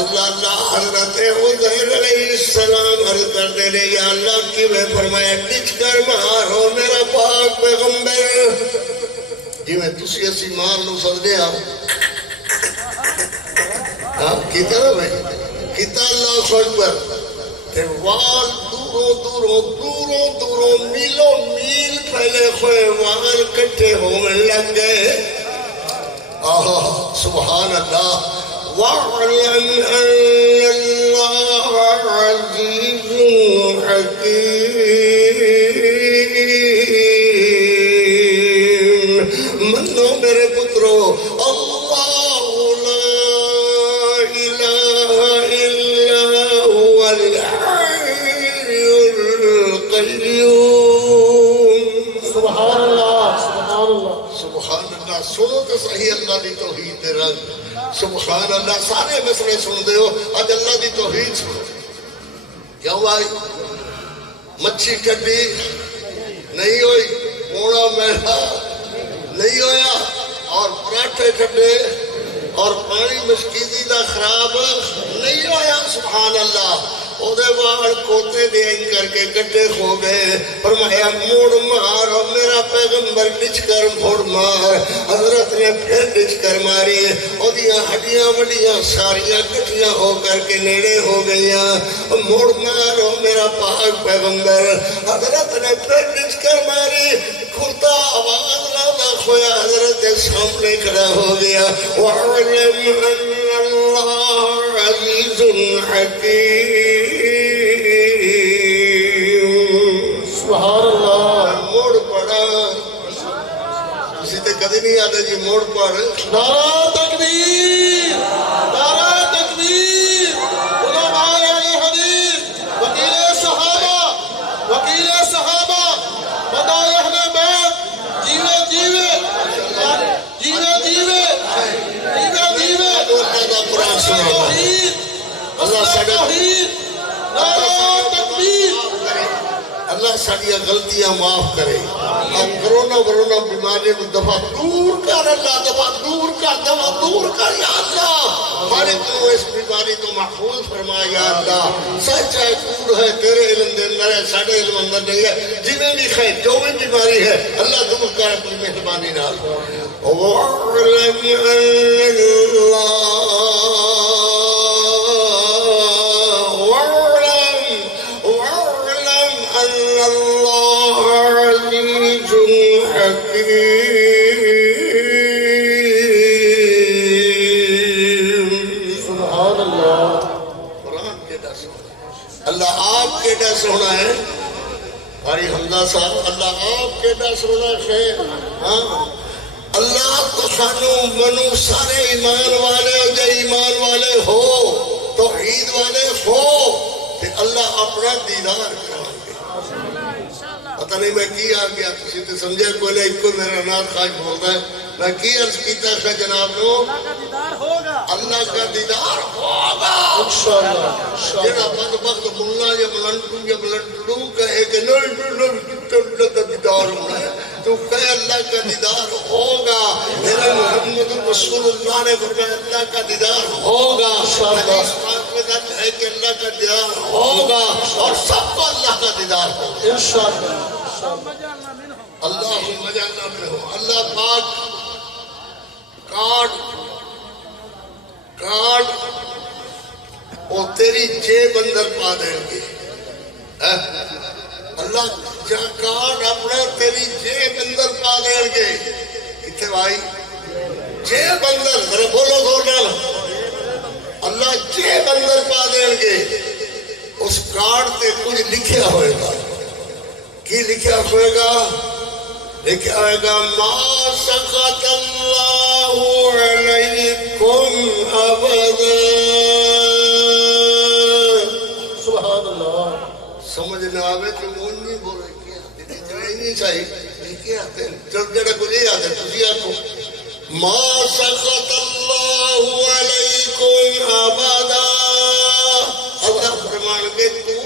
اللہ حضرت عزیر علیہ السلام عرض کرتے رہے یا اللہ کی میں فرمایا ٹچ کر مارو میرا پاک پیغمبر جی میں تسی اسی مار لو سکتے کیتا نا بھائی کیتا اللہ اکبر تے وال دوروں میلوں میل پہلے خوئے وال کٹھے ہونے لگ گئے سبحان اللہ وَاعْلَمْ أَنَّ اللَّهَ عَزِيزٌ حَكِيمٌ منو میرے پترو اللہ لا الہ الا هو الحی القیوم سبحان اللہ سبحان اللہ سبحان اللہ سنو تو صحیح اللہ دی توحید دے رنگ سبحان اللہ سارے مسئلے سن دے ہو آج اللہ دی توحید سنو کیوں بھائی مچھی کٹی نہیں ہوئی موڑا میڑا نہیں ہویا اور پراٹھے کٹے اور پانی مشکیزی دا خراب نہیں ہویا سبحان اللہ او دے وال کوتے دین کر کے گڈے کھو گئے فرمایا موڑ مار اور میرا پیغمبر ڈچ کر موڑ مار حضرت نے پھر ڈچ کر ماری او دیا ہڈیاں وڈیاں ساریاں کٹیاں ہو کر کے نیڑے ہو گئیاں موڑ مار اور میرا پاک پیغمبر حضرت نے پھر ڈچ کر ماری کھلتا آواز لانا کھویا حضرت سامنے کھڑا ہو گیا وَعَلَمْ أَنَّ اللَّهَ عَزِيزٌ حَكِيمٌ سبحان اللہ موڑ پڑا اسی تے کدی نہیں آتا جی موڑ پڑ نعرہ تکبیر نعرہ تکبیر علماء اہل حدیث وکیل صحابہ مداح اہل بیت جیوے جیوے اللہ ساڑیاں غلطیاں معاف کرے اور کرونا بیماری کو دفع دور کر اللہ دفع دور کر یا اللہ ہمارے تو اس بیماری تو محفوظ فرما یا اللہ سچ ہے کور ہے تیرے علم دے اندر ہے ساڑھے علم اندر نہیں ہے جنہیں بھی خیر جو بھی بیماری ہے اللہ دور کر اپنی مہربانی نال وَاعْلَمْ أَنَّ اللہ آپ کے ڈر سونا ہے بھائی حمزہ صاحب اللہ آپ کے ڈر سونا ہے اللہ تو سانو منو سارے ایمان والے ہو جائے ایمان والے ہو توحید والے ہو کہ اللہ اپنا دیدار کریں گے پتہ نہیں میں کی آ گیا کسی تے سمجھے کوئی نہیں ایک کو میرا نام خواہش بولتا ہے میں کی عرض کیتا ہے جناب لو اللہ کا دیدار ہوگا انشاءاللہ جنہ بد وقت ملنا یا بلنڈو کہے کہ اللہ کا دیدار ہونا ہے تو کہے اللہ کا دیدار ہوگا میرے محمد رسول اللہ نے فرمایا اللہ کا دیدار ہوگا حدیث پاک میں درج ہے کہ اللہ کا دیدار ہوگا اور سب کو اللہ کا دیدار ہوگا انشاءاللہ اللہم اجعلنا منہم اللہ پاک کارڈ وہ تیری جیب اندر پا دیں گے اللہ کارڈ اپنا تیری جیب اندر پا دیں گے کتنے بھائی جیب اندر ذرا بولو زور ڈال اللہ جیب اندر پا دیں گے اس کارڈ تے کچھ لکھیا ہوئے گا کی لکھیا ہوئے گا لکھا ہوئے گا ما سخط اللہ علیکم ابدا سبحان اللہ سمجھ نہ آوے تو مون نہیں بولے کیا اتنے نہیں چاہیے کیا آتے ہیں جب جڑا کو نہیں آتے تجھے آکو ما سخط اللہ علیکم ابدا اللہ فرمان کے تو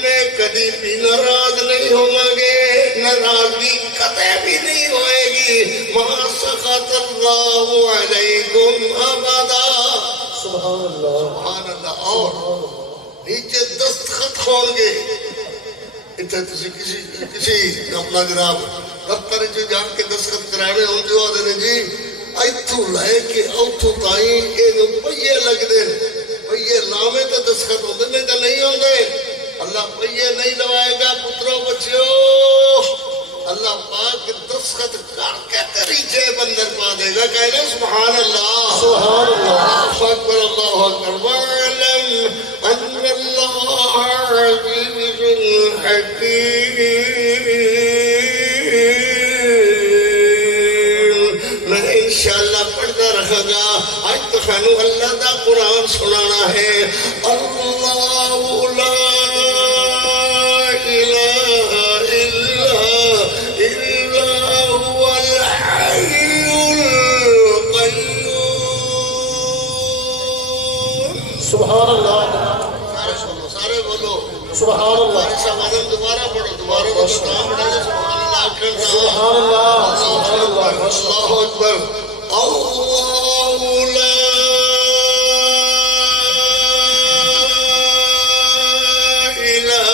میں کبھی بھی ناراض نہیں ہوں گے ناراضگی کبھی بھی نہیں ہوئے گی ما سخط اللہ علیکم ابدا سبحان اللہ اللہ اور نیچے دستخط کھول گے اتنے کسی اپنا جناب دفتر جان کے دستخط کرانے ہوں جو آدھے جی ایتھو لائے کہ اوتھو تائیں یہ پہیے لگ دے پہیے لامے تو دستخط ہوتے نہیں تو نہیں ہوتے اللہ پہیے نہیں لوائے گا پتروں بچیو اللہ پاک دستخط کر کے تیری جیب اندر پا دے گا کہنے سبحان اللہ سبحان اللہ اکبر اللہ اکبر وَعَلَمْ أَنَّ اللَّهَ عَزِيزٌ حَكِيمٌ میں انشاءاللہ پڑھتا رہا گا آج تو خانو اللہ دا قرآن سنانا ہے اللہ لا سبحان اللہ سارے بولو سبحان اللہ ایسا مدن دوبارہ پڑھو دوبارہ تو کام پڑھے سبحان اللہ سبحان اللہ سبحان اللہ اللہ اکبر اللہ لا الہ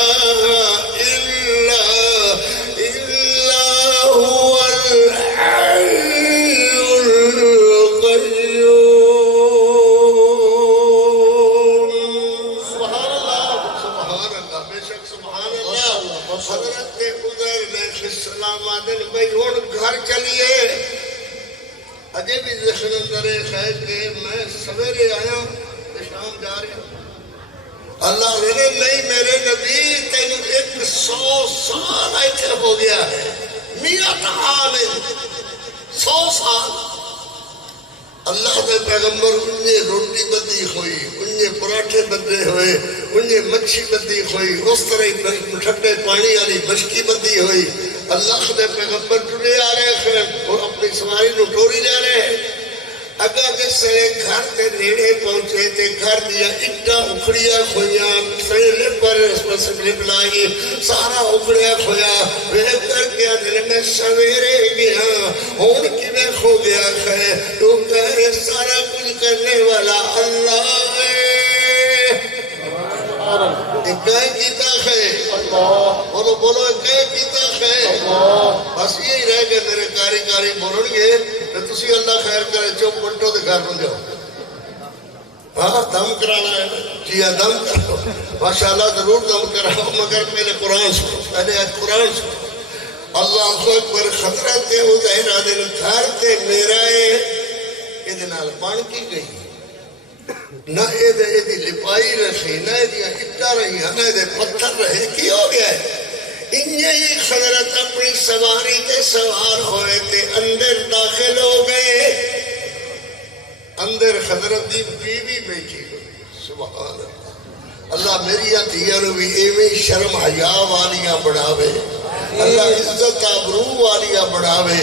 الا هو الحی حضرت عزیر علیہ السلام آدھن بھئی ہون گھر چلیے اجے بھی ذہن اندر ہے کہ میں سویرے آیا تو شام جا رہا ہوں اللہ نے نہیں میرے نبی تینو 100 سال ایتھے ہو گیا ہے 100 عامل 100 سال اللہ کے پیغمبر انہیں روٹی بدی ہوئی انہیں پراٹھے بدے ہوئے انہیں مچھی بدی ہوئی اس طرح ٹھنڈے پانی والی مشکی بدی ہوئی اللہ کے پیغمبر ٹرے آ رہے ہیں اور اپنی سواری نو ٹوری جا رہے ہیں اگر جس سے گھر کے نیڑے پہنچے تھے گھر دیا اٹا اکھڑیا کھویا سیلے پر اس پر سبلی بلائی سارا اکھڑیا کھویا وہ کر گیا دل میں سویرے گیا ہون کی میں کھو گیا ہے تو کہے سارا کچھ کرنے والا اللہ ہے کہیں کیتا ہے بولو بولو کہیں کیتا ہے بس یہی رہ گئے میرے کاری کاری بولن گے تو تسی اللہ خیر کرے چوپ پنٹو دے گھر بن جاؤ ہاں دم کرانا ہے جی دم کرو ماشاءاللہ ضرور دم کراؤ مگر پہلے قرآن سنو پہلے آج قرآن سنو اللہ اکبر خطرت عزیر آدھے گھر تے میرا ہے یہ دنال پان کی گئی نہ ایدی لپائی رکھی نہ ایدی اٹا رہی نہ ایدی پتھر رہے کی ہو گیا ہے انہیں ہی حضرت اپنی سواری تے سوار ہوئے تے اندر داخل ہو گئے اندر حضرت دی بیوی بیٹھی ہوئی سبحان اللہ اللہ میری عطیہ نو بھی ایویں شرم حیا والیاں بڑھاوے اللہ عزت آبرو والیاں بڑھاوے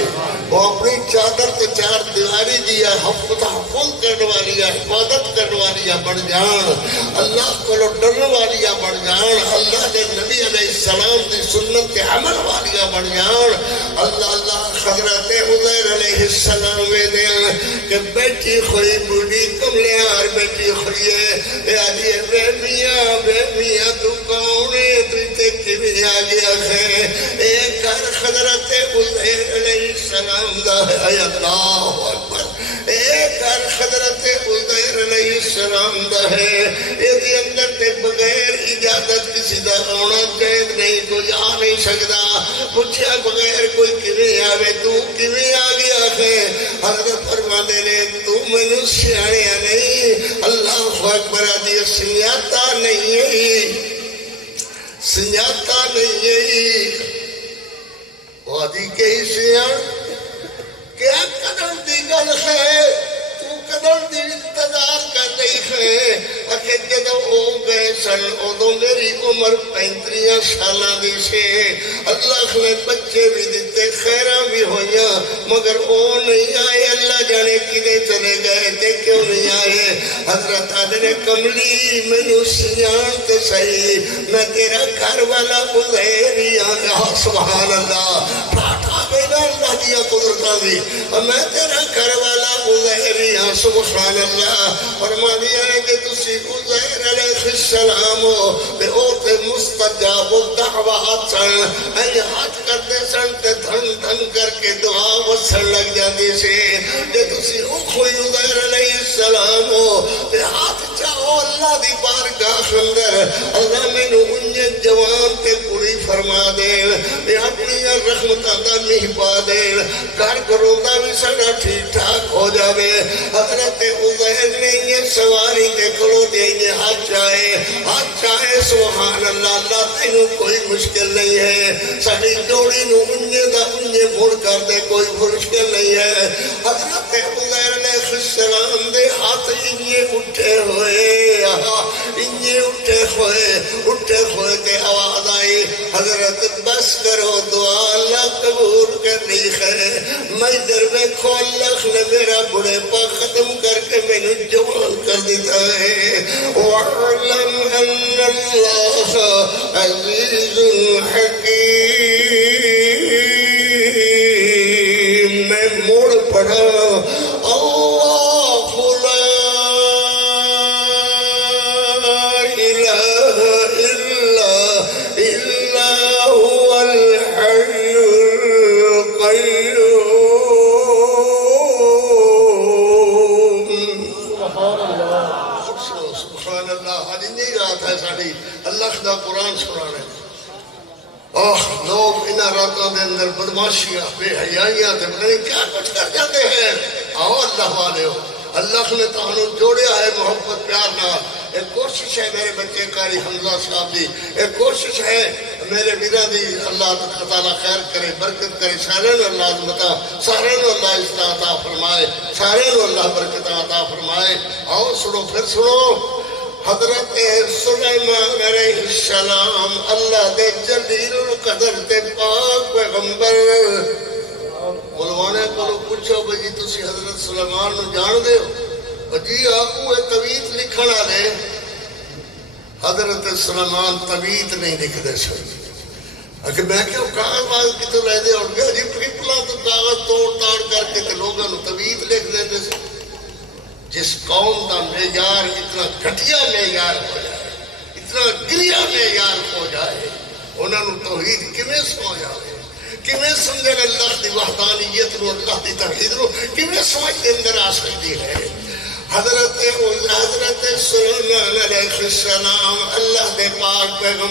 وہ اپنی چادر تے چار دیواری دیا تحفظ کرنے والیاں حفاظت کرنے والیاں بڑھ جان اللہ کو ڈرنے والیاں بڑھ جان اللہ نے نبی علیہ السلام دی سنت کے عمل والیاں بڑھ جان اللہ حضرت عزیر علیہ السلام میں دیا کہ بیٹی خوئی بوڑی کملیار بیٹی خوئی ہے آجی بے میاں تو کونے تو تکی بھی آگیا ہے ایک گھر حضرت عزیر علیہ السلام دا ہے اے اللہ اکبر ایک گھر حضرت عزیر علیہ السلام دا ہے یہ اندر تے بغیر اجازت کسی دا آنا جائز نہیں کوئی آ نہیں سکتا پوچھا بغیر کوئی کیویں آوے تو کیویں آ گیا ہے حضرت فرماندے نے تو مینوں سیاڑیا نہیں اللہ اکبر دی سنجاتا نہیں ہے سنجاتا نہیں ہے وہ آدھی کہیں سیاڑ کیا قدر دی گل ہے تو قدر دی انتظار کر رہی ہے اکھے جدو ہو گئے سن ادو میری عمر 35 سالہ دی سے اللہ نے بچے بھی دیتے خیرہ بھی ہویا مگر وہ نہیں آئے اللہ جانے کدے چلے گئے تھے کیوں نہیں آئے حضرت آدھے کملی میں سیان تے صحیح میں تیرا گھر والا عزیر ہی آیا سبحان اللہ پہلا اللہ دیا قدرتاں دی میں تیرا گھر والا عزیر ہاں سبحان اللہ فرما دیا ہے کہ تسی عزیر علیہ السلام ہو تے او تے مستجاب الدعوات سن اے ہاتھ کرتے سن تے دھن دھن کر کے دعا وسن لگ جاندی سی تے تسی او کوئی عزیر علیہ السلام ہو تے ہاتھ چاہو اللہ دی بارگاہ اندر اللہ میں نو انجے جوان تے کڑی فرما دے تے اپنی رحمتاں دا نہیں پا دے گھر گھروں دا بھی سارا ٹھیک ٹھاک ہو جاوے حضرت عزیر نے یہ سواری تے کھلو دے یہ ہاتھ چاہے سبحان اللہ اللہ تینوں کوئی مشکل نہیں ہے ساری جوڑی نو انجے دا انجے مڑ کر دے کوئی مشکل نہیں ہے حضرت عزیر علیہ السلام دے ہاتھ انجے اٹھے ہوئے تے آواز آئی حضرت بس کرو دعا اللہ قبول کرنی ہے میں در میں اللہ نے میرا بڑے پا ختم کر کے میں نے جوان کر دیتا ہے وَعْلَمْ أَنَّ اللَّهَ عَزِيزٌ حَكِيمٌ میں موڑ پڑھا اللہ لا الہ الا هو الحی القیوم سبحان اللہ حالی نہیں رات ہے ساڑی اللہ دا قرآن سنانے لوگ انہاں راتوں دے اندر بدماشیاں بے حیائیاں تے پتہ نہیں کیا کچھ کر جاتے ہیں آؤ اللہ والے ہو اللہ نے تانوں جوڑیا ہے محبت پیار نہ ایک کوشش ہے میرے بچے قاری حمزہ صاحب دی ایک کوشش ہے میرے میرا دی اللہ تعالیٰ خیر کرے برکت کرے سارے نو اللہ عظمتہ سارے نو اللہ اصلاح عطا فرمائے سارے نو اللہ برکت عطا فرمائے آؤ سنو پھر سنو حضرت سلیمان علیہ السلام اللہ دے جلیل القدر تے پاک پیغمبر علماء کو پوچھو بھئی تسی حضرت سلیمان نو جان دے ہو جی آقو طویت لکھنا لے حضرت سلیمان طویت نہیں لکھ دے سکتے اگر میں کہوں کاغذ باغ کی تو لے دے اور گیا جی پھپلا تو کاغذ توڑ تاڑ کر کے لوگوں نے طویت لکھ دے دے جس قوم کا معیار اتنا گھٹیا معیار ہو جائے اتنا گریا معیار ہو جائے انہوں نے توحید کیویں سمجھ آئے کیویں سمجھے اللہ دی وحدانیت نو اللہ دی توحید نو کیویں سمجھ کے اندر آ سکتی ہے حضرت سلیمان علیہ السلام اللہ دے پاک پیغمبر